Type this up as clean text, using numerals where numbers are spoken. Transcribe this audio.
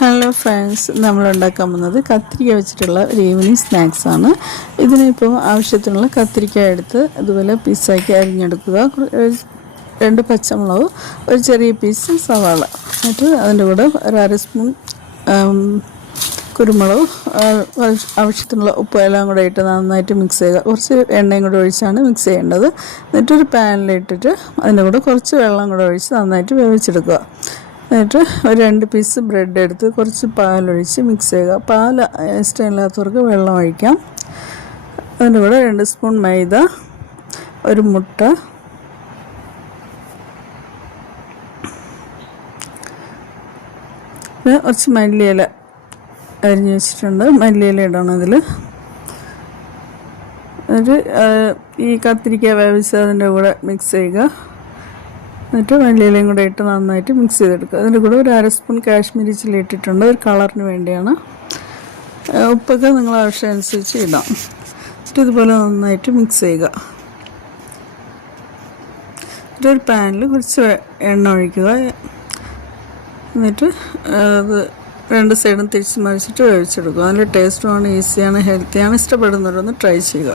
Hello friends, നമ്മൾ ഉണ്ടാക്കാൻ പോകുന്നത് കത്തിരിക്ക വെച്ചിട്ടുള്ള ഒരു ഈവനിങ് സ്നാക്സാണ്. ഇതിനിപ്പോൾ ആവശ്യത്തിനുള്ള കത്തിരിക്ക എടുത്ത് ഇതുപോലെ പീസാക്കി അരിഞ്ഞെടുക്കുക. 2 പച്ചമുളക്, ഒരു ചെറിയ പീസ് സവാള, എന്നിട്ട് അതിൻ്റെ കൂടെ ഒരു അര സ്പൂൺ കുരുമുളക്, ആവശ്യത്തിനുള്ള ഉപ്പ് എല്ലാം കൂടെ ഇട്ട് നന്നായിട്ട് മിക്സ് ചെയ്യുക. കുറച്ച് എണ്ണയും കൂടെ ഒഴിച്ചാണ് മിക്സ് ചെയ്യേണ്ടത്. എന്നിട്ടൊരു പാനിലിട്ടിട്ട് അതിൻ്റെ കൂടെ കുറച്ച് വെള്ളം കൂടെ ഒഴിച്ച് നന്നായിട്ട് വേവിച്ചെടുക്കുക. എന്നിട്ട് ഒരു 2 പീസ് ബ്രെഡ് എടുത്ത് കുറച്ച് പാലൊഴിച്ച് മിക്സ് ചെയ്യുക. പാൽ ഇഷ്ടമില്ലാത്തവർക്ക് വെള്ളം ഒഴിക്കാം. അതിൻ്റെ കൂടെ 2 സ്പൂൺ മൈദ, ഒരു മുട്ട, പിന്നെ കുറച്ച് മല്ലിയില അരിഞ്ഞ് വെച്ചിട്ടുണ്ട്. മല്ലിയില ഇടണം അതിൽ. എന്നിട്ട് ഈ കത്തിരിക്ക വേവിച്ചതിൻ്റെ കൂടെ മിക്സ് ചെയ്യുക. എന്നിട്ട് മല്ലിയിലയും കൂടെ ഇട്ട് നന്നായിട്ട് മിക്സ് ചെയ്തെടുക്കുക. അതിൻ്റെ കൂടെ ഒരു 1/2 സ്പൂൺ കാശ്മീരി ചില്ലി ഇട്ടിട്ടുണ്ട്, ഒരു കളറിന് വേണ്ടിയാണ്. ഉപ്പൊക്കെ നിങ്ങൾ ആവശ്യമനുസരിച്ച് ഇടാം. എന്നിട്ട് ഇതുപോലെ നന്നായിട്ട് മിക്സ് ചെയ്യുക. എന്നിട്ട് ഒരു പാനിൽ കുറച്ച് എണ്ണ ഒഴിക്കുക. എന്നിട്ട് അത് 2 സൈഡും തിരിച്ച് മറിച്ചിട്ട് വേവിച്ചെടുക്കുക. നല്ല ടേസ്റ്റുമാണ്, ഈസിയാണ്, ഹെൽത്തിയാണ്. ഇഷ്ടപ്പെടുന്നവരൊന്ന് ട്രൈ ചെയ്യുക.